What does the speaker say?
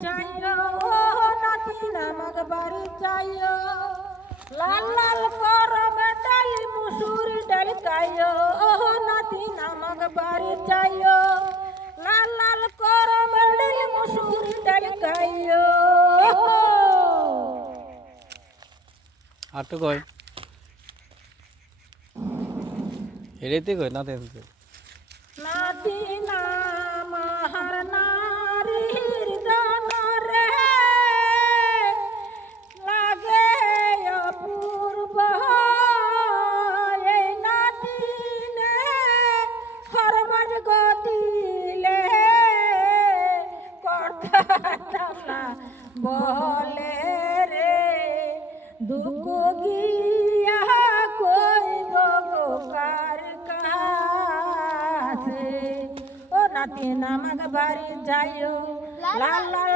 চাইও নাতি নামক বাড়ি চাইও। লাল লাল করমে ডালি মুসুরি ডাল কাইও নাতি নামক বাড়ি চাইও। লাল লাল করমে ডালি মুসুরি ডাল কাইও আর তো কয় এটাইতে কয় না তেমন নাতি বলে রে দুঃখ গিয়া কইব কার কাছে? ও নাতি নামাক বাড়ি যাইও লাল লাল